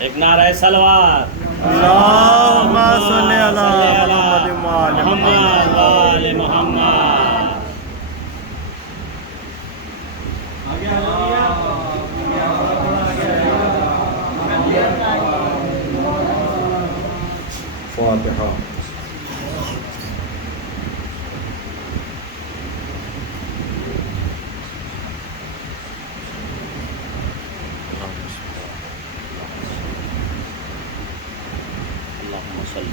ایک نعرہ سلوات اللہم صلی علی محمد محمد وآل محمد. فاتحہ. اللهم صل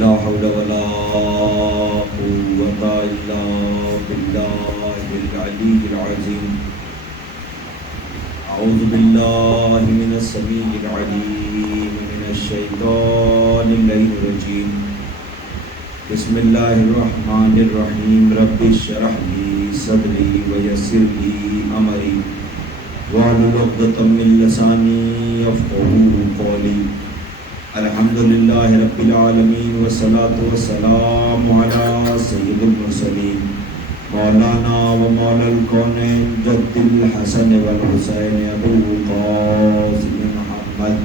لا حول ولا قوة إلا بالله العلي العظيم. أعوذ بالله من السميع العليم من الشيطان اللعين الرجيم. بسم الله الرحمن الرحيم. رب اشرح لي صدري ويسر لي أمري واحلل عقدة من لساني يفقهوا قولي. الحمد لله رب العالمين والصلاة والسلام على سيد المرسلين مولانا ومولا الكونين جد الحسن والحسين أبو القاسم محمد.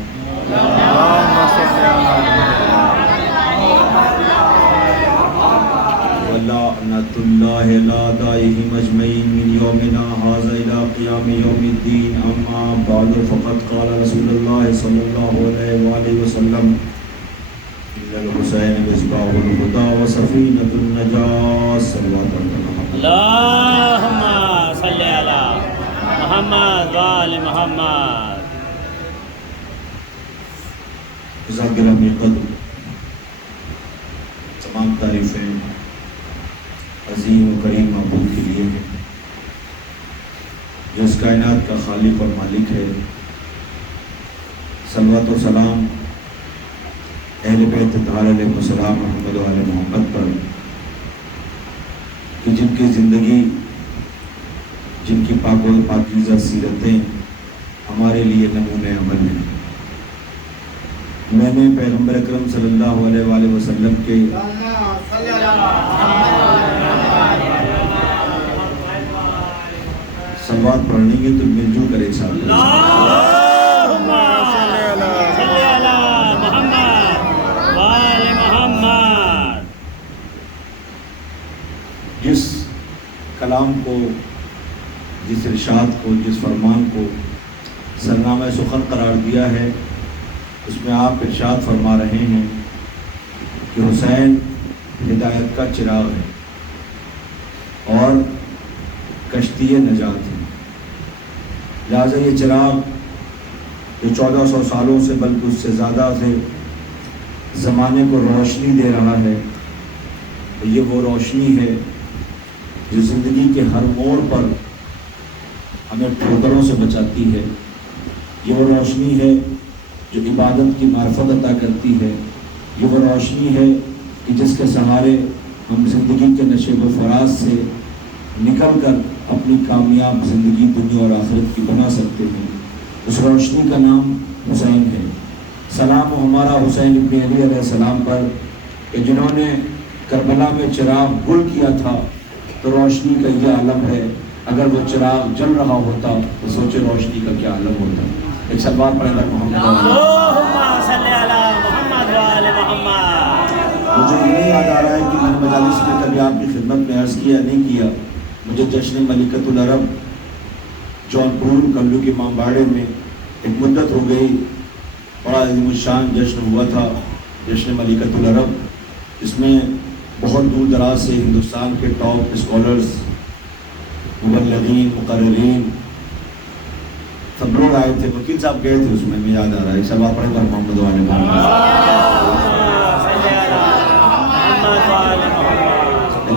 اللہم صلی علی ولعنة الله لا دائهم أجمعين من يومنا هذا إلى قيام يوم الدين. أما بعد فقد قال رسول الله صلى الله عليه وآله وسلم إن الحسين مصباح الهدى وسفينة النجاة. صلوات الله. اللهم صل على محمد وآل محمد. گرامی قدر، تمام تعریفیں عظیم و کریم معبود کے لیے ہیں جو اس کائنات کا خالق اور مالک ہے. صلوات و سلام اہل بیت طاہرہ علیہ السلام محمد و آل محمد پر کہ جن کی زندگی، جن کی پاک و پاکیزہ سیرتیں ہمارے لیے نمونۂ عمل ہیں. میں نے پیغمبر اکرم صلی اللہ علیہ وآلہ وسلم کے صلوات پڑھنی ہے تو مل جل کر ایک ساتھ اللهم صل على محمد وآل محمد. جس کلام کو، جس ارشاد کو، جس فرمان کو سرنامہ سخن قرار دیا ہے، اس میں آپ ارشاد فرما رہے ہیں کہ حسین ہدایت کا چراغ ہے اور کشتی نجات ہے. لہٰذا یہ چراغ جو 1400 سالوں سے بلکہ اس سے زیادہ سے زمانے کو روشنی دے رہا ہے، یہ وہ روشنی ہے جو زندگی کے ہر موڑ پر ہمیں ٹھوکروں سے بچاتی ہے. یہ وہ روشنی ہے جو عبادت کی معرفت عطا کرتی ہے. یہ وہ روشنی ہے کہ جس کے سہارے ہم زندگی کے نشیب و فراز سے نکل کر اپنی کامیاب زندگی دنیا اور آخرت کی بنا سکتے ہیں. اس روشنی کا نام حسین ہے. سلام ہمارا حسین ابن علی علیہ السلام پر کہ جنہوں نے کربلا میں چراغ گل کیا تھا. تو روشنی کا یہ عالم ہے. اگر وہ چراغ جل رہا ہوتا تو سوچے روشنی کا کیا عالم ہوتا. ایک سلوات پڑھیں گے محمد. اللهم صل على محمد وآل محمد. مجھے یہ نہیں یاد آ رہا ہے کہ میں نے مجالس میں کبھی آپ کی خدمت میں عرض کیا نہیں کیا. مجھے جشن ملکۃ العرب جون پور کلو کے امامباڑے میں ایک مدت ہو گئی. بڑا عظیم الشان جشن ہوا تھا، جشن ملکۃ العرب. اس میں بہت دور دراز سے ہندوستان کے ٹاپ اسکالرز، مبلغین، مقررین سب لوگ آئے تھے. وکیل صاحب گئے تھے اس میں، ہمیں یاد آ رہا ہے. سب آپ پڑھیں گے محمد وآل محمد.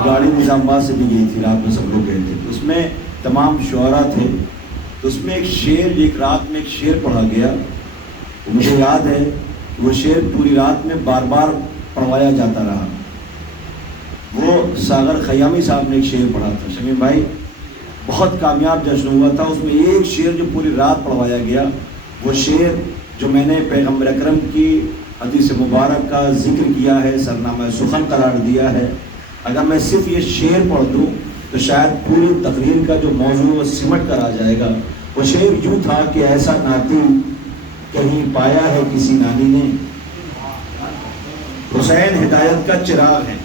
گاڑی نظام آباد سے بھی گئی تھی، رات میں سب لوگ گئے تھے. اس میں تمام شعراء تھے. تو اس میں ایک شعر، ایک رات میں ایک شعر پڑھا گیا. مجھے یاد ہے کہ وہ شعر پوری رات میں بار بار پڑھوایا جاتا رہا. وہ ساغر خیامی صاحب نے ایک شعر پڑھا تھا. شمیم بھائی، بہت کامیاب جشن ہوا تھا. اس میں ایک شعر جو پوری رات پڑھوایا گیا، وہ شعر جو میں نے پیغمبر اکرم کی حدیث مبارک کا ذکر کیا ہے، سرنامہ سخن قرار دیا ہے. اگر میں صرف یہ شعر پڑھ دوں تو شاید پوری تقریر کا جو موضوع وہ سمٹ کر آ جائے گا۔ وہ شعر یوں تھا کہ ایسا ناتی کہیں پایا ہے کسی نانی نے، حسین ہدایت کا چراغ ہے،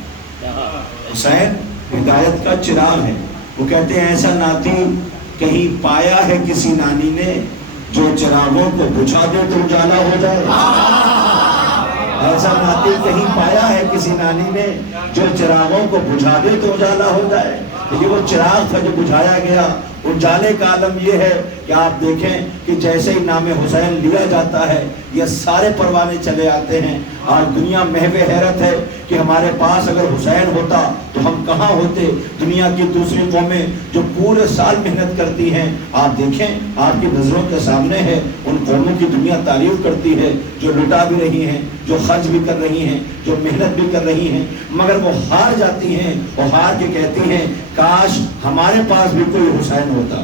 حسین ہدایت کا چراغ ہے۔ وہ کہتے ہیں ایسا ناتی کہیں پایا ہے کسی نانی نے، جو چراغوں کو بجھا دے تو اجالا ہو جائے۔ ایسا ناتی کہیں پایا ہے کسی نانی نے، جو چراغوں کو بجھا دے تو اجالا ہو جائے۔ یہ وہ چراغ تھا جو بجھایا گیا۔ اجالے کا عالم یہ ہے کہ آپ دیکھیں کہ جیسے ہی نام حسین لیا جاتا ہے یہ سارے پروانے چلے آتے ہیں۔ اور دنیا محو حیرت ہے کہ ہمارے پاس اگر حسین ہوتا تو ہم کہاں ہوتے۔ دنیا کی دوسری قومیں جو پورے سال محنت کرتی ہیں، آپ دیکھیں آپ کی نظروں کے سامنے ہے، ان قوموں کی دنیا تعریف کرتی ہے جو لٹا بھی رہی ہیں، جو خرچ بھی کر رہی ہیں، جو محنت بھی کر رہی ہیں، مگر وہ ہار جاتی ہیں اور ہار کے کہتی ہیں کاش ہمارے پاس بھی کوئی حسین ہوتا،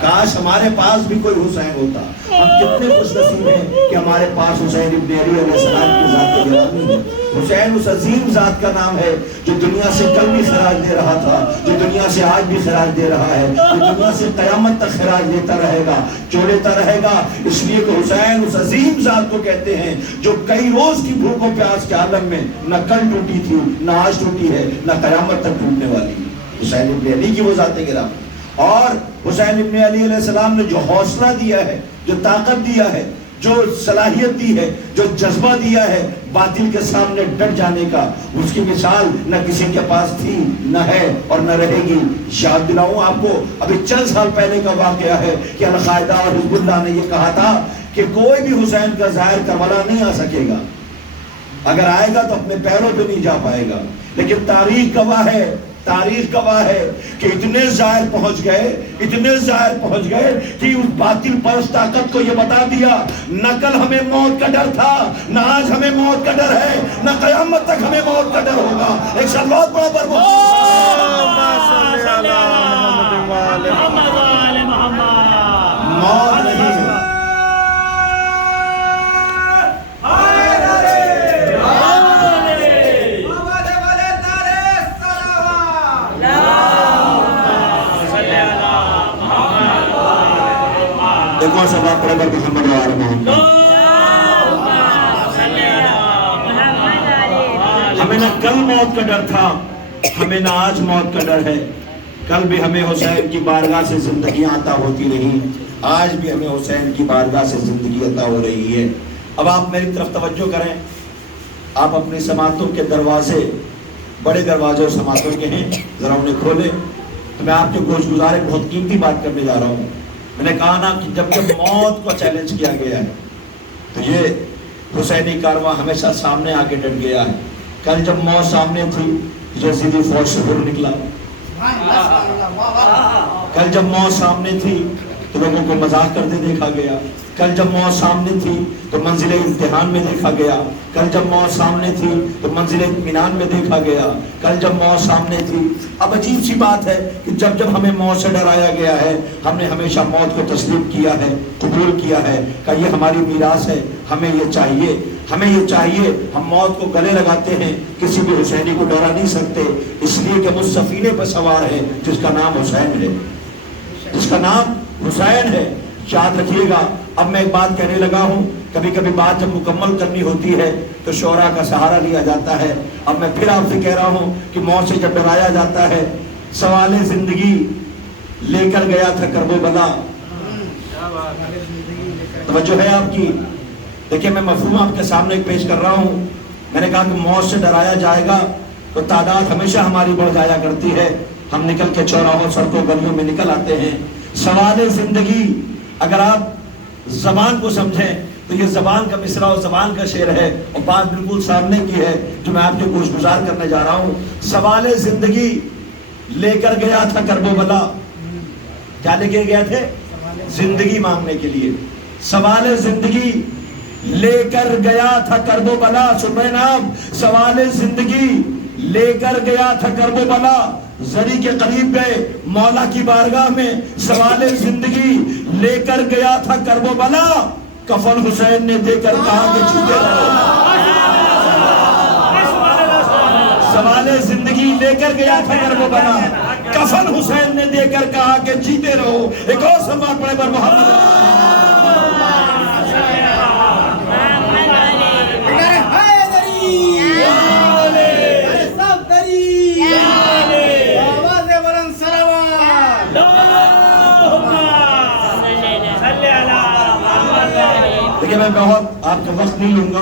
کاش ہمارے پاس بھی کوئی حسین ہوتا۔ ہم کتنے خوش نصیب ہیں کہ ہمارے پاس حسین ابن علی علیہ السلام کی ذات گرامی ہے۔ حسین اس عظیم ذات کا نام ہے جو دنیا سے کل بھی خراج دے رہا تھا، جو دنیا سے آج بھی خراج دے رہا ہے، جو دنیا سے قیامت تک خراج دیتا رہے گا، چوڑیتا رہے گا۔ اس لیے کہ حسین اس عظیم ذات کو کہتے ہیں جو کئی روز کی بھوک و پیاس کے عالم میں نہ کل ٹوٹی تھی، نہ آج ٹوٹی ہے، نہ قیامت تک ٹوٹنے والی ہے۔ حسین ابن علی کی وہ ذات گرامی۔ اور حسین ابن علی علیہ السلام نے جو حوصلہ دیا ہے، جو طاقت دیا ہے، جو صلاحیت دی ہے، جو جذبہ دیا ہے باطل کے سامنے ڈٹ جانے کا، اس کی مثال نہ کسی کے پاس تھی، نہ ہے اور نہ رہے گی۔ یاد دلاؤں آپ کو ابھی چند سال پہلے کا واقعہ ہے کہ القاعدہ اور حزب اللہ نے یہ کہا تھا کہ کوئی بھی حسین کا ظاہر کربلا نہیں آ سکے گا، اگر آئے گا تو اپنے پیروں پہ نہیں جا پائے گا۔ لیکن تاریخ گواہ ہے، تاریخ گواہ ہے کہ اتنے ظاہر پہنچ گئے کہ اس باطل پرست طاقت کو یہ بتا دیا نہ کل ہمیں موت کا ڈر تھا، نہ آج ہمیں موت کا ڈر ہے، نہ قیامت تک ہمیں موت کا ڈر ہوگا۔ ایک سلوات پڑھو پر موت نہیں ہے۔ ایک اور سب آپ پڑھے پر محمد وآل محمد۔ ہمیں نہ کل موت کا ڈر تھا، ہمیں نہ آج موت کا ڈر ہے۔ کل بھی ہمیں حسین کی بارگاہ سے زندگی عطا ہوتی رہی، آج بھی ہمیں حسین کی بارگاہ سے زندگی عطا ہو رہی ہے۔ اب آپ میری طرف توجہ کریں، آپ اپنی سماعتوں کے دروازے، بڑے دروازے اور سماعتوں کے ہیں، ذرا انہیں کھولیں۔ تو میں آپ کے گوش گزار ایک بہت قیمتی بات کرنے جا رہا ہوں۔ میں نے کہا نا کہ جب موت کو چیلنج کیا گیا ہے تو یہ حسینی کارواں ہمیشہ سامنے آ کے ڈٹ گیا ہے۔ کل جب موت سامنے تھی یزیدی فوج سے ہر نکلا، کل جب موت سامنے تھی تو لوگوں کو مذاق کرتے دیکھا گیا، کل جب موت سامنے تھی تو منزل امتحان میں دیکھا گیا، کل جب موت سامنے تھی تو منزل اطمینان میں دیکھا گیا، کل جب موت سامنے تھی۔ اب عجیب سی بات ہے کہ جب ہمیں موت سے ڈرایا گیا ہے ہم نے ہمیشہ موت کو تسلیم کیا ہے، قبول کیا ہے کہ یہ ہماری میراث ہے، ہمیں یہ چاہیے، ہمیں یہ چاہیے۔ ہم موت کو گلے لگاتے ہیں، کسی بھی حسینی کو ڈرا نہیں سکتے، اس لیے کہ ہم اس سفینے پر سوار ہیں جس کا نام حسین ہے، جس کا نام حسین ہے۔ یاد رکھیے گا، اب میں ایک بات کہنے لگا ہوں، کبھی کبھی بات جب مکمل کرنی ہوتی ہے تو شعراء کا سہارا لیا جاتا ہے۔ اب میں پھر آپ سے کہہ رہا ہوں کہ موت سے جب ڈرایا جاتا ہے، سوال زندگی لے کر گیا تھا کرب و بلا۔ توجہ ہے آپ کی؟ دیکھیں میں مفہوم آپ کے سامنے پیش کر رہا ہوں۔ میں نے کہا کہ موت سے ڈرایا جائے گا تو تعداد ہمیشہ ہماری بڑھ جایا کرتی ہے، ہم نکل کے چوراہوں سڑکوں گلیوں میں نکل آتے ہیں۔ سوال زندگی اگر آپ زبان کو سمجھیں تو یہ زبان کا مصرع اور زبان کا شعر ہے، اور بات بالکل سامنے کی ہے جو میں آپ کے گوش گزار کرنے جا رہا ہوں۔ سوال زندگی لے کر گیا تھا کرب و بلا، کیا لے کے گئے تھے؟ زندگی مانگنے کے لیے۔ سوال زندگی لے کر گیا تھا کرب و بلا، سن رہے نا آپ؟ سوال زندگی لے کر گیا تھا کرب و بلا، زری کے قریب گئے مولا کی بارگاہ میں، سوال زندگی لے کر گیا تھا کرب و بلا، کفن حسین نے دے کر کہا کہ چھوٹے رہو۔ سوال زندگی لے کر گیا تھا کرب و بلا، کفن حسین نے دے کر کہا کہ جیتے رہو. ایک اور سلوات پڑھے پر محمد. دیکھیں میں بہت آپ کا وقت نہیں لوں گا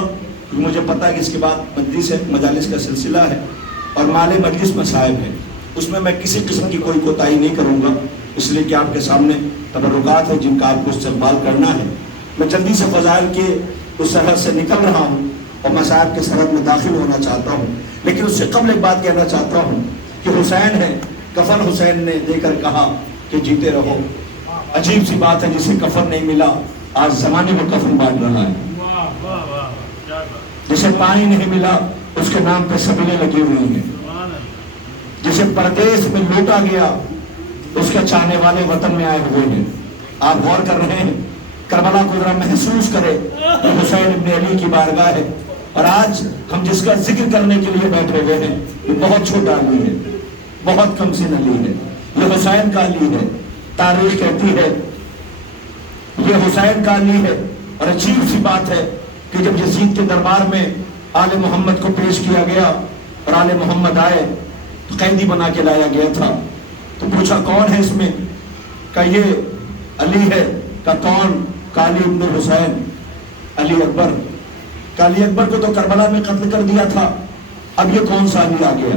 کیونکہ مجھے پتا ہے کہ اس کے بعد مجلس ہے, مجالس کا سلسلہ ہے اور مال مجلس مصائب ہے, اس میں کسی قسم کی کوئی کوتاہی نہیں کروں گا, اس لیے کہ آپ کے سامنے تبرکات ہے جن کا آپ کو استقبال کرنا ہے. میں جلدی سے فضائل کے اس سرحد سے نکل رہا ہوں اور مصائب کے سرحد میں داخل ہونا چاہتا ہوں, لیکن اس سے قبل ایک بات کہنا چاہتا ہوں کہ حسین ہے, کفن حسین نے دے کر کہا کہ جیتے رہو. عجیب سی بات ہے, جسے کفن نہیں ملا آج زمانے میں کفن بانٹ رہا ہے. جسے پانی نہیں ملا اس کے نام پہ سبیلیں لگی ہوئی ہیں. جسے پردیس میں لوٹا گیا اس کے چاہنے والے وطن میں آئے ہوئے ہیں. آپ غور کر رہے ہیں, کربلا کو ذرا محسوس کرے کہ حسین ابن علی کی بارگاہ ہے, اور آج ہم جس کا ذکر کرنے کے لیے بیٹھے ہوئے ہیں یہ بہت چھوٹا علی ہے, بہت کم سن علی ہے. یہ حسین کا علی ہے. تاریخ کہتی ہے یہ حسین کا علی ہے. اور عجیب سی بات ہے کہ جب یزید کے دربار میں آل محمد کو پیش کیا گیا اور آل محمد آئے تو قیدی بنا کے لایا گیا تھا, تو پوچھا کون ہے اس میں, کہ یہ علی ہے. کہ کون؟ کہ علی ابن حسین, علی اکبر. کہ علی اکبر کو تو کربلا میں قتل کر دیا تھا, اب یہ کون سا علی آ گیا,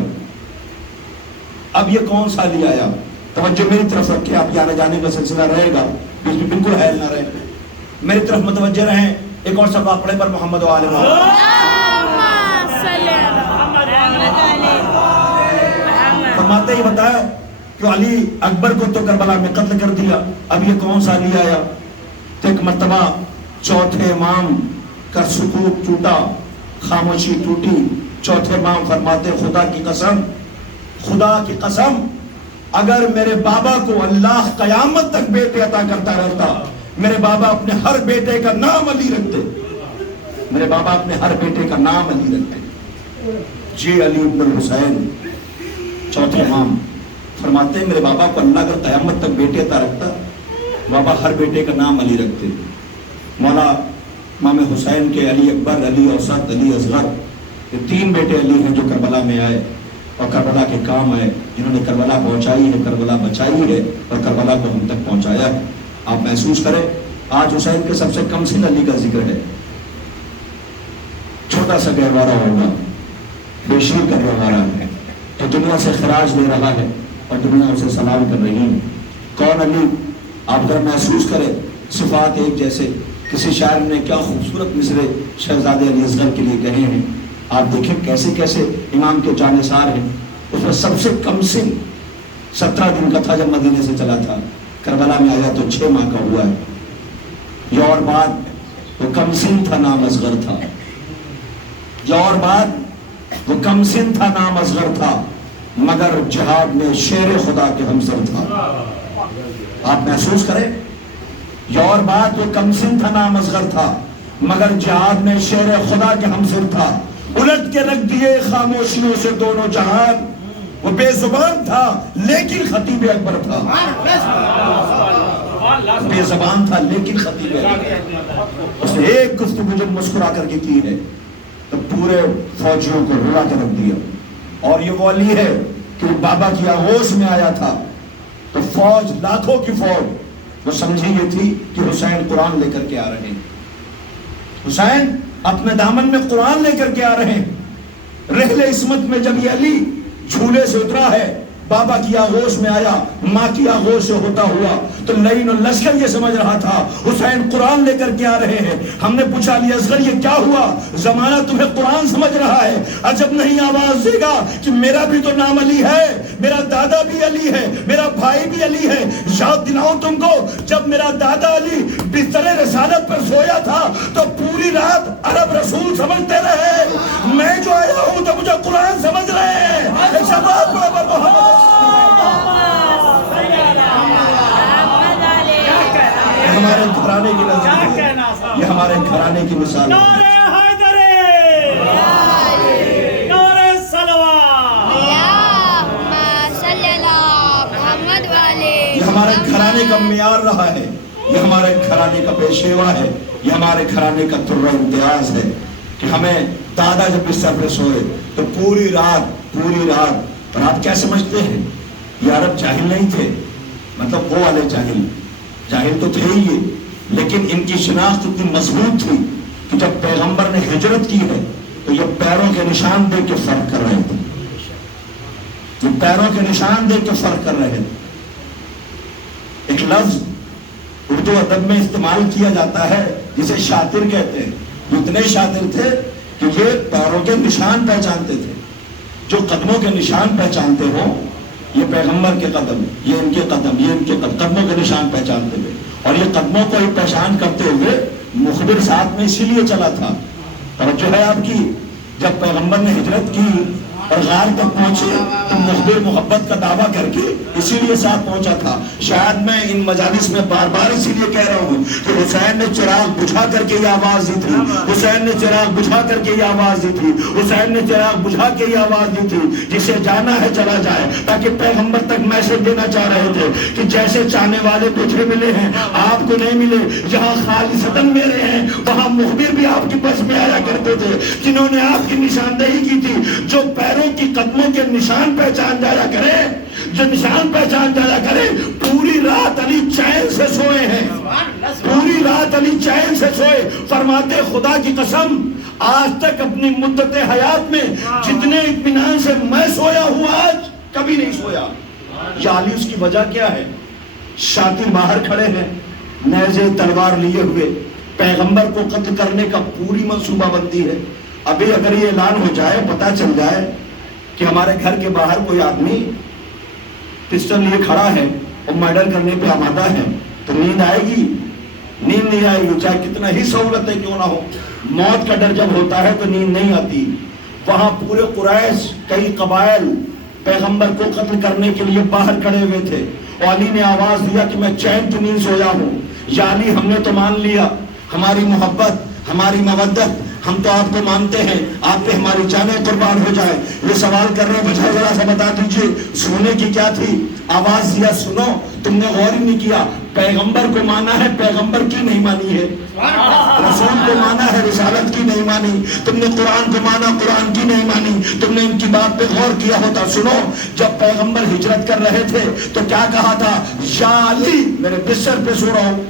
اب یہ کون سا علی آیا. توجہ میری طرف رکھے, آپ کے آنے جانے کا سلسلہ رہے گا, اس میں بالکل حیل نہ رہے, میری طرف متوجہ رہیں. ایک اور سب پڑھے پر محمد و آل محمد. فرماتے ہی بتایا کہ علی اکبر کو تو کربلا میں قتل کر دیا, اب یہ کون سا علی آیا. تو ایک مرتبہ چوتھے امام کا سکوت ٹوٹا, خاموشی ٹوٹی. چوتھے امام فرماتے خدا کی قسم, خدا کی قسم, اگر میرے بابا کو اللہ قیامت تک بیٹے عطا کرتا رہتا, میرے بابا اپنے ہر بیٹے کا نام علی رکھتے, میرے بابا اپنے ہر بیٹے کا نام علی رکھتے. جی علی ابن الحسین. چوتھے امام فرماتے ہیں میرے بابا کو اللہ اگر قیامت تک بیٹے عطا رکھتا, بابا ہر بیٹے کا نام علی رکھتے. مولا امام حسین کے علی اکبر, علی اوسط, علی اصغر, یہ تین بیٹے علی ہیں جو کربلا میں آئے اور کربلا کے کام آئے, جنہوں نے کربلا پہنچائی ہے, کربلا بچائی ہے اور کربلا کو ہم تک پہنچایا ہے. آپ محسوس کریں آج حسین کے سب سے کم سن علی کا ذکر ہے. چھوٹا سا گہوارہ ہوگا, بے شیر کا گہوارہ ہے, تو دنیا سے خراج لے رہا ہے اور دنیا اسے سلام کر رہی ہے. کون علی؟ آپ اگر محسوس کریں صفات ایک جیسے. کسی شاعر نے کیا خوبصورت مصرے شہزادے علی اصغر کے لیے کہے ہیں, آپ دیکھیں کیسے کیسے امام کے جانثار ہیں. اس میں سب سے کم سن 17 دن کا تھا جب مدینے سے چلا تھا, کربلا میں آیا تو 6 ماہ کا ہوا ہے. یہ اور بات وہ کم سن تھا, نام اصغر تھا. یہ اور بات وہ کم سن تھا, نام اصغر تھا, مگر جہاد میں شیر خدا کے ہمسر تھا. آپ محسوس کریں, یہ اور بات وہ کم سن تھا, نام اصغر تھا, مگر جہاد میں شیر خدا کے ہمسر تھا. الٹ کے رکھ دیے خاموشیوں سے دونوں جہان, وہ بے زبان تھا لیکن خطیب اکبر تھا. بے زبان تھا لیکن خطیب اکبر. اس نے ایک گفتگو جب مسکرا کر کے کی ہے تو پورے فوجیوں کو رلا کے رکھ دیا. اور یہ وہ علی ہے کہ بابا کی آغوش میں آیا تھا تو فوج, لاکھوں کی فوج, وہ سمجھی یہ تھی کہ حسین قرآن لے کر کے آ رہے ہیں, حسین اپنے دامن میں قرآن لے کر کے آ رہے ہیں. رحل عصمت میں جب یہ علی جھولے سے اترا ہے, بابا کی آغوش میں آیا, ماں کی آغوش سے ہوتا ہوا, تو لین و لشکر یہ سمجھ رہا تھا حسین قرآن لے کر کے آ رہے ہیں. ہم نے پوچھا علی اصغر یہ کیا ہوا, زمانہ تمہیں قرآن سمجھ رہا ہے, عجب نہیں آواز دے گا کہ میرا بھی تو نام علی ہے, میرا دادا بھی علی ہے, میرا بھائی بھی علی ہے. یاد دلاؤں تم کو, جب میرا دادا علی بستر رسالت پر سویا تھا تو پوری رات عرب رسول سمجھتے رہے, میں جو آیا ہوں تو مجھے قرآن سمجھ رہے ہیں. ایک شباب پر محمد ہمارے گھرانے کی نظر ہے, یہ ہمارے گھرانے کی مثال ہے. نعرہ حیدری, نعرہ صلوات, اللہم صلی اللہ ہمارے گھرانے کا معیار رہا ہے، یہ ہمارے گھرانے کا پیشیوا ہے، یہ ہمارے گھرانے کا طرز امتیاز ہے کہ ہمیں دادا جب بستر پہ سوئے تو پوری رات اور آپ کیا سمجھتے ہیں یہ عرب جاہل نہیں تھے، مطلب وہ والے جاہل تو تھے ہی یہ، لیکن ان کی شناخت اتنی مضبوط تھی کہ جب پیغمبر نے ہجرت کی ہے تو یہ پیروں کے نشان دیکھ کے فرق کر رہے تھے، یہ پیروں کے نشان دیکھ کے فرق کر رہے تھے۔ ایک لفظ اردو ادب میں استعمال کیا جاتا ہے جسے شاطر کہتے ہیں، یہ اتنے شاطر تھے کہ یہ پیروں کے نشان پہچانتے تھے، جو قدموں کے نشان پہچانتے ہو، یہ پیغمبر کے قدم، یہ ان کے قدم، یہ ان کے قدموں کے نشان پہچانتے ہوئے، اور یہ قدموں کو ہی پہچان کرتے ہوئے مخبر ساتھ میں اسی لیے چلا تھا۔ اور جو ہے آپ کی جب پیغمبر نے ہجرت کی اور غار تک پہنچے تو مخبر محبت کا دعویٰ کر کے اسی لیے ساتھ پہنچا تھا۔ شاید میں ان مجالس میں بار بار اسی لیے کہہ رہا ہوں کہ حسین نے چراغ بجھا کر کے یہ آواز دی تھی، حسین نے چراغ بجھا کر کے یہ آواز دی تھی، حسین نے چراغ بجھا کے یہ آواز دی تھی، جسے جانا ہے چلا جائے، تاکہ پیغمبر تک میسج دینا چاہ رہے تھے کہ جیسے چاہنے والے مجھے ملے ہیں آپ کو نہیں ملے، جہاں خالصتاً میرے ہیں وہاں مخبر بھی آپ کے پاس میں آیا کرتے تھے، جنہوں نے آپ کی نشاندہی کی تھی۔ جو پیروں کی قدموں کے نشان پہچان جایا کرے، جو نشان پہچان جایا کرے، پوری رات علی چین سے سوئے ہیں، پوری رات علی چین سے سوئے۔ فرماتے خدا کی قسم آج تک اپنی مدت حیات میں جتنے اطمینان سے میں سویا ہوں آج کبھی نہیں سویا۔ یا علی اس کی وجہ کیا ہے؟ شاطر باہر کھڑے ہیں نیزے تلوار لیے ہوئے، پیغمبر کو قتل کرنے کا پوری منصوبہ بندی ہے۔ ابھی اگر یہ اعلان ہو جائے، پتہ چل جائے کہ ہمارے گھر کے باہر کوئی آدمی پسٹل لیے کھڑا ہے اور مرڈر کرنے پہ آمادہ ہے، تو نیند آئے گی؟ نیند نہیں آئے گی، چاہے کتنا ہی سہولت ہے کیوں نہ ہو۔ موت کا ڈر جب ہوتا ہے تو نیند نہیں آتی۔ وہاں پورے قریش، کئی قبائل پیغمبر کو قتل کرنے کے لیے باہر کھڑے ہوئے تھے، اور علی نے آواز دیا کہ میں چین کی نیند سویا ہوں۔ یا علی ہم نے تو مان لیا، ہماری محبت، ہماری مودت، ہم تو آپ کو مانتے ہیں، آپ پہ ہماری جانیں قربان ہو جائے۔ یہ سوال کر رہے ہیں، مجھے ذرا سا بتا دیجئے سونے کی کیا تھی؟ آواز دیا سنو، تم نے غور ہی نہیں کیا، پیغمبر کو مانا ہے، پیغمبر کی نہیں مانی ہے، رسول کو مانا ہے، رسالت کی نہیں مانی، تم نے قرآن کو مانا، قرآن کی نہیں مانی، تم نے ان کی بات پہ غور کیا ہوتا۔ سنو، جب پیغمبر ہجرت کر رہے تھے تو کیا کہا تھا؟ یا علی میرے بستر پہ سو رہو،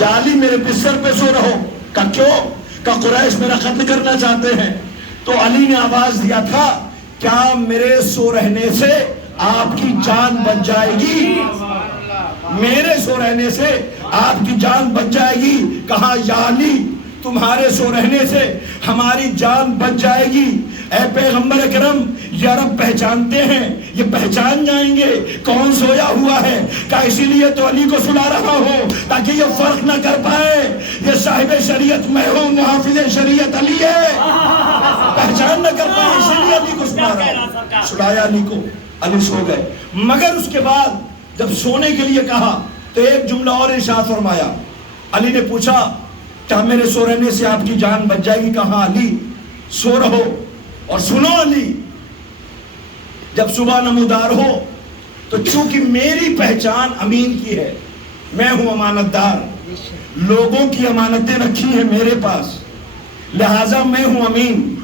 یا علی میرے بستر پہ سو رہو۔ کہ کیوں؟ کہ قریش میرا قتل کرنا چاہتے ہیں۔ تو علی نے آواز دیا تھا، کیا میرے سو رہنے سے آپ کی جان بچ جائے گی؟ میرے سو رہنے سے آپ کی جان بچ جائے گی۔ کہا یا علی تمہارے سو رہنے سے ہماری جان بچ جائے گی۔ اے پیغمبر اکرم، یہ عرب پہچانتے ہیں، یہ پہچان جائیں گے کون سویا ہوا ہے، کہ اسی لیے تو علی کو سلا رہا ہوں تاکہ یہ فرق نہ کر پائے یہ صاحب شریعت میں ہوں، محافظ شریعت علی ہے، پہچان نہ کر پائے، اسی لیے علی کو سلا رہا ہوں۔ سلایا علی کو، علی سو گئے۔ مگر اس کے بعد جب سونے کے لیے کہا تو ایک جملہ اور ارشاد فرمایا۔ علی نے پوچھا کیا میرے سو رہنے سے آپ کی جان بچ جائے گی؟ کہا علی سو رہو، اور سنو علی جب صبح نمودار ہو تو چونکہ میری پہچان امین کی ہے، میں ہوں امانت دار، لوگوں کی امانتیں رکھی ہیں میرے پاس، لہٰذا میں ہوں امین،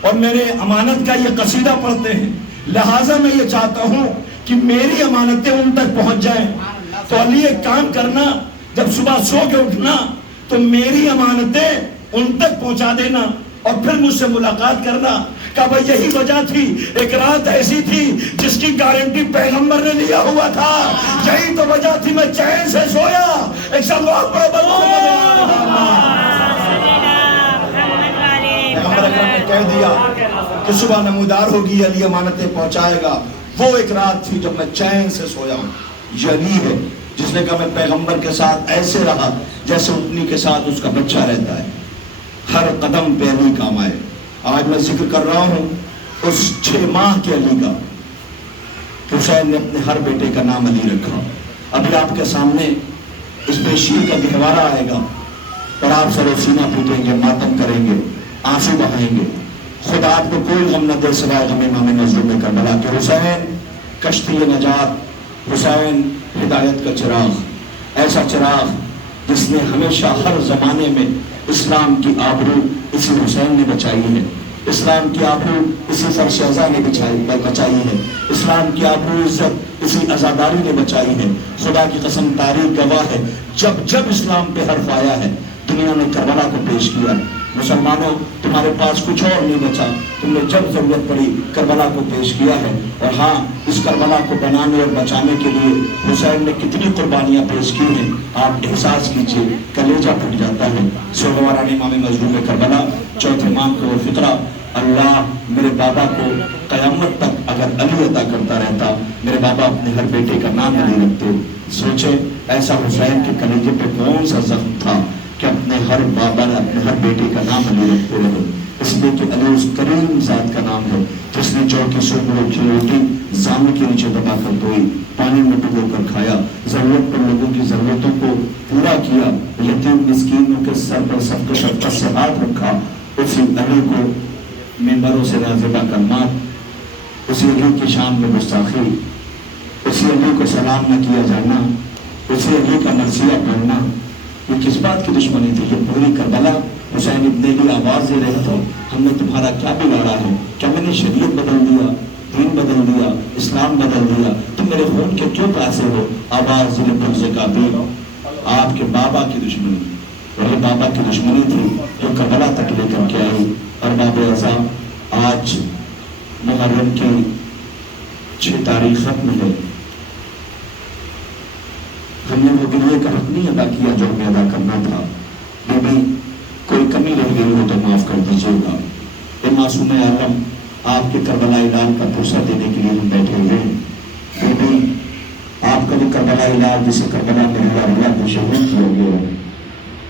اور میرے امانت کا یہ قصیدہ پڑھتے ہیں، لہٰذا میں یہ چاہتا ہوں کہ میری امانتیں ان تک پہنچ جائیں۔ تو علی ایک کام کرنا، جب صبح سو کے اٹھنا تو میری امانتیں ان تک پہنچا دینا اور پھر مجھ سے ملاقات کرنا۔ کہ بھئی یہی وجہ تھی، ایک رات ایسی تھی جس کی گارنٹی پیغمبر نے لیا ہوا تھا، یہی تو وجہ تھی میں چین سے سویا۔ ایک سال وقت پر پیغمبر اکرم نے کہہ دیا کہ صبح نمودار ہوگی، علی امانتیں پہنچائے گا۔ وہ ایک رات تھی جب میں چین سے سویا ہوں۔ یہ علی ہے جس نے کہا میں پیغمبر کے ساتھ ایسے رہا جیسے اٹھنی کے ساتھ اس کا بچہ رہتا ہے، ہر قدم پہ علی کام آئے۔ آج میں ذکر کر رہا ہوں اس 6 ماہ کے علی کا۔ حسین نے اپنے ہر بیٹے کا نام علی رکھا۔ ابھی آپ کے سامنے اس بے شیر کا گہوارہ آئے گا اور آپ سر و سینہ پیٹیں گے، ماتم کریں گے، آنسو بہائیں گے۔ خدا آپ کو کوئی غم نہ دے سوائے غم امام نظر میں کربلا کہ حسین کشتی نجات، حسین ہدایت کا چراغ، ایسا چراغ جس نے ہمیشہ ہر زمانے میں اسلام کی آبرو اسی حسین نے بچائی ہے، اسلام کی آبرو اسی سرشہزہ نے بچائی ہے، اسلام کی آبرو عزت اسی عزاداری نے بچائی ہے۔ خدا کی قسم تاریخ گواہ ہے، جب جب اسلام پہ حرف آیا ہے دنیا نے کربلا کو پیش کیا ہے۔ مسلمانوں، تمہارے پاس کچھ اور نہیں بچا، تم نے جب ضرورت پڑی کربلا کو پیش کیا ہے۔ اور ہاں، اس کربلا کو بنانے اور بچانے کے لیے حسین نے کتنی قربانیاں پیش کی ہیں، آپ احساس کیجئے، کلیجہ پھٹ جاتا ہے۔ سوگواران امام مظلوم کربلا، چوتھے امام کو فقرہ، اللہ میرے بابا کو قیامت تک اگر علی عطا کرتا رہتا، میرے بابا اپنے ہر بیٹے کا نام علی رکھتے۔ سوچے ایسا حسین کے کلیجے پہ کون سا زخم تھا کہ اپنے ہر بابا نے اپنے ہر بیٹے کا نام علی رکھتے رہے، اس لیے کہ علی اس کریم ذات کا نام ہے جس نے 4 سو کی روٹی زامن کے نیچے دبا کر دھوئی، پانی میں ڈبو کر کھایا، ضرورت پر لوگوں کی ضرورتوں کو پورا کیا، یتیم مسکینوں کے سر پر سب کو شفقت سے ہاتھ رکھا۔ اسی علی کو منبروں سے نازبہ کلمات، اسی علی کی شان میں گستاخی، اسی علی کو سلام نہ کیا جانا، اسی علی کا مرثیہ پڑھنا، یہ کس بات کی دشمنی تھی؟ یہ پوری کربلا حسین ابن علی آواز دے رہے تھے، ہم نے تمہارا کیا بگاڑا ہے؟ کیا میں نے شریعت بدل دیا، دین بدل دیا، اسلام بدل دیا؟ تم میرے خون کے کیوں پیاسے ہو؟ آواز ضلع بغض کعبی، آپ کے بابا کی دشمنی، میرے بابا کی دشمنی تھی جو کربلا تک لے کر کے آئی۔ اور باب اعظم آج محرم کی 6 تاریخ ختم ہے، ہم نے وہ گریہ کا حق نہیں ادا کیا جو ہمیں ادا کرنا تھا۔ بیبی کوئی کمی رہ گئی ہو تو معاف کر دیجیے گا۔ اے معصوم عالم، آپ کے کربلا علاج کا پرسہ دینے کے لیے ہم بیٹھے ہوئے ہیں۔ بیبی آپ کا جو کربلا علاج جسے کربلا میں اللہ کو شہید کیا گیا،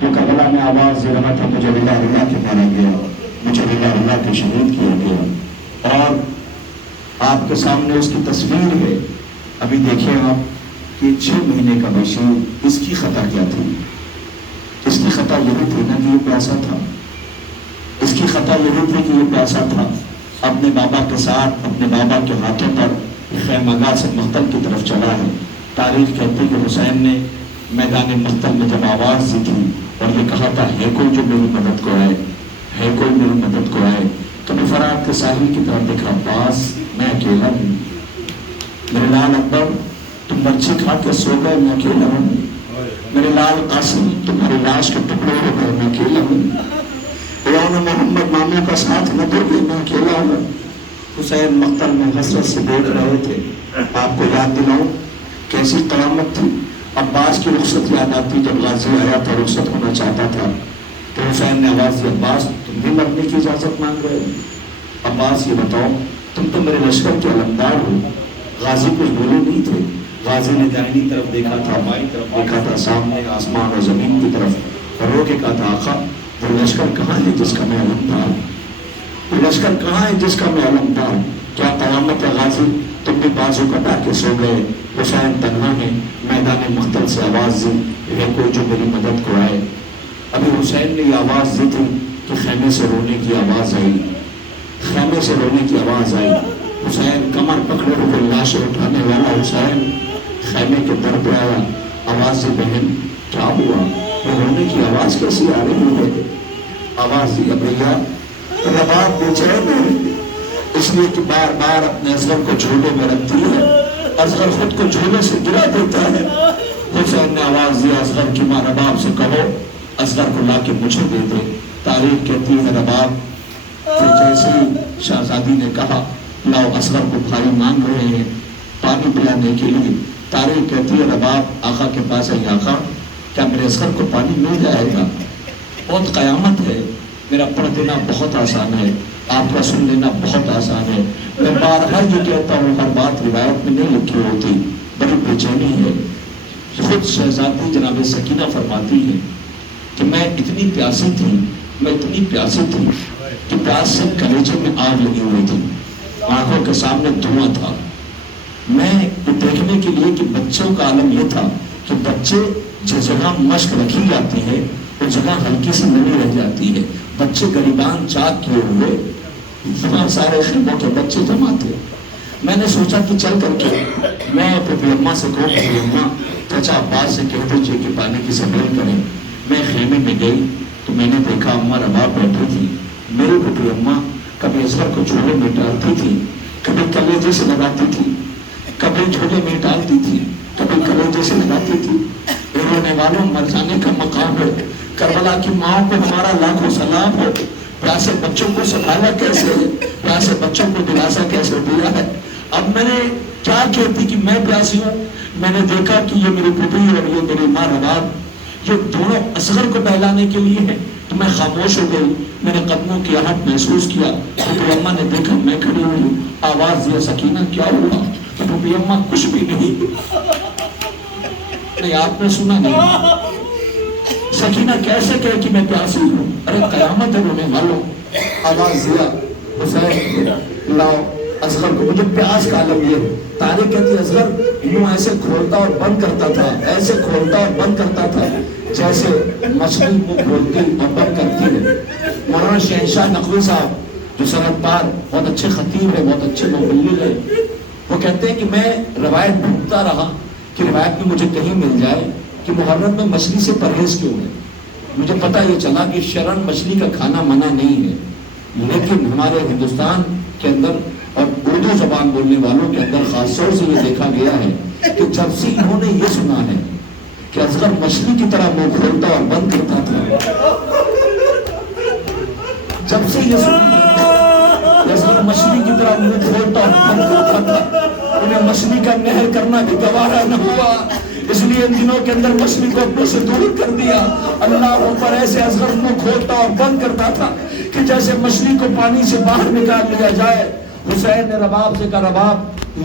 جو کربلا میں آواز دے رہا تھا مجھے اللہ کے مارا گیا، مجھے اللہ کے شہید کیا گیا، اور آپ کے سامنے اس کی تصویر ہے۔ ابھی دیکھیں آپ کہ 6 مہینے کا بشیر، اس کی خطا کیا تھی؟ اس کی خطا یہی تھی نا کہ یہ پیاسا تھا، اس کی خطا یہی تھی کہ یہ پیاسا تھا۔ اپنے بابا کے ساتھ اپنے بابا کے ہاتھوں پر خیمہ گاہ سے مقتل کی طرف چلا ہے۔ تاریخ کہتی کہ حسین نے میدان مقتل میں جب آواز دی تھی اور یہ کہا تھا ہے کوئی جو میری مدد کو آئے، ہے کوئی میری مدد کو آئے، کبھی فرات کے ساحل کی طرف دیکھا، پاس میں اکیلا ہوں، میرے لال اکبر تم بچے کھا کے سو گئے، میں اکیلا ہوں، میرے لال قاسم تمہاری لاش کے ٹکڑے ہو گئے، میں اکیلا ہوں، یون محمد ماموں کا ساتھ نہ دو گے، میں اکیلا ہوں۔ حسین مقتل میں حسرت سے دیکھ رہے تھے۔ آپ کو یاد دلاؤں کیسی قیامت تھی۔ عباس کی رخصت یاد آتی، جب غازی آیا تھا رخصت ہونا چاہتا تھا تو حسین نے آواز دی، عباس تم بھی مرنے کی اجازت مانگ رہے ہو؟ عباس یہ بتاؤ تم تو میرے لشکر کے علمدار ہو۔ غازی کچھ بولے نہیں تھے، غازی نے دائنی طرف دیکھا تھا، بائیں طرف دیکھا تھا، سامنے آسمان اور زمین کی طرف، اور رو کے کہا تھا آقا وہ لشکر کہاں ہے جس کا میں علمدار، وہ لشکر کہاں ہے جس کا میں علمدار؟ کیا قیامت ہے غازی تم بھی بازو کٹا کے سو گئے؟ حسین تنہا ہے، میدان مقتل سے آواز دی ہے کوئی جو میری مدد کو آئے۔ ابھی حسین نے یہ آواز دی تھی کہ خیمے سے رونے کی آواز آئی، خیمے سے رونے کی آواز آئی۔ حسین کمر پکڑے ہوئے لاشیں اٹھانے والا حسین خیمے کے در پہ آیا، آواز دی بہن کیا ہوا؟ وہ رونے کی آواز کیسی آ رہی ہے؟ آواز دی ابھیا رباب بے چین ہے، اس لیے کہ بار بار اپنے اصغر کو جھولے میں رکھتی ہے، اصغر خود کو جھولے سے گرا دیتا ہے۔ حسین نے آواز دی اصغر کی ماں رباب سے کہو اصغر کو لا کے مجھے دے دے۔ تاریخ کہتی ہے رباب پھر جیسے ہی شہزادی نے کہا لاؤ، اصغر کو بھائی مانگ رہے ہیں پانی پلانے کے لیے، تاریخ کہتی ہے رباب آقا کے پاس آئی، آقا کیا میرے اصغر کو پانی مل جائے گا؟ بہت قیامت ہے، میرا پڑھ دینا بہت آسان ہے، آپ کا سن لینا بہت آسان ہے، میں بارہا یہ کہتا ہوں، ہر بات روایت میں نہیں لکھی ہوتی، بڑی بے چینی ہے۔ خود شہزادی جناب سکینہ فرماتی ہے کہ میں اتنی پیاسی تھی، میں اتنی پیاسی تھی کہ پیاس سے کلیجے میں آگ لگی ہوئی تھی، آنکھوں کے سامنے دھواں تھا۔ میں دیکھنے کے لیے کہ بچوں کا عالم یہ تھا کہ بچے جس جگہ مشق رکھی جاتی ہے اس جگہ ہلکی سی نمی رہ جاتی ہے، بچے گریبان چاک کیے ہوئے، وہاں سارے خیموں کے بچے جمع تھے، میں نے سوچا کہ چل کر کے میں پھوپھی اماں سے کہوں پھوپھی اماں چچا عباس سے کہہ دیجیے کہ پانی کی سپلائی کریں. میں خیمے میں گئی تو میں نے دیکھا اماں رباب بیٹھی تھی. میری پھوپھی اماں کبھی اصغر کو جھولے میں ڈالتی تھی, کبھی کلیجے سے لگاتی تھی, کبھی جھولے میں ڈالتی تھی, کبھی کلیجے سے لگاتی تھی. رونے والوں مر جانے کا مقام ہے. کربلا کی ماں کو ہمارا لاکھوں سلام ہو. پیاسے بچوں کو سنبھالا کیسے ہے, پیاسے بچوں کو دلاسا کیسے دیا ہے. اب میں نے کیا کہتی کہ میں پیاسی ہوں, میں نے دیکھا کہ یہ میری پھوپھی اور یہ میری ماں رباب یہ دونوں اصغر کو بہلانے کے لیے ہیں. تو میں خاموش ہو گئی. میں نے قدموں کی آہٹ محسوس کیا. پھوپھی اماں نے دیکھا میں کھڑی ہوئی ہوں, آواز دیا سکینہ کیا ہوا. تو پھوپھی اماں کچھ بھی نہیں. نہیں آپ نے سنا نہیں. سکینہ کیسے کہے کہ میں پیاسی ہوں. ارے قیامت ہے رونے والوں. آواز دیا حسین لاؤ اصغر کو. مجھے پیاس کا عالم یہ تاریخ کہتی اصغر منہ ایسے کھولتا اور بند کرتا تھا, ایسے کھولتا اور بند کرتا تھا جیسے مچھلی منہ کھولتی اور بند کرتی ہے. مولانا شہنشاہ نقوی صاحب جو سرحد پار بہت اچھے خطیب ہے, بہت اچھے مبلغ ہے, وہ کہتے ہیں کہ میں روایت ڈھونڈتا رہا کہ روایت میں مجھے کہیں مل جائے کہ محرم میں مچھلی سے پرہیز کیوں ہے. مجھے پتہ یہ چلا کہ شرن مچھلی کا کھانا منع نہیں ہے, لیکن ہمارے ہندوستان کے اندر اور اردو زبان بولنے والوں کے اندر خاص طور سے یہ دیکھا گیا ہے کہ جب سے انہوں نے یہ سنا ہے کہ اصغر مچھلی کی طرح منہ کھولتا اور بند کرتا تھا, جب سے یہ سنا ہے کہ اصغر مچھلی کی طرح منہ کھولتا اور بند کرتا تھا, انہیں مچھلی کا نہر کرنا بھی گوارا نہ ہوا. اس لیے ان دنوں کے اندر مچھلی کو اپنے سے دور کر دیا. اللہ اوپر ایسے اصغر منہ کھولتا اور بند کرتا تھا کہ جیسے مچھلی کو پانی سے باہر نکال لیا جائے. حسین نے رباب سے کہا رباب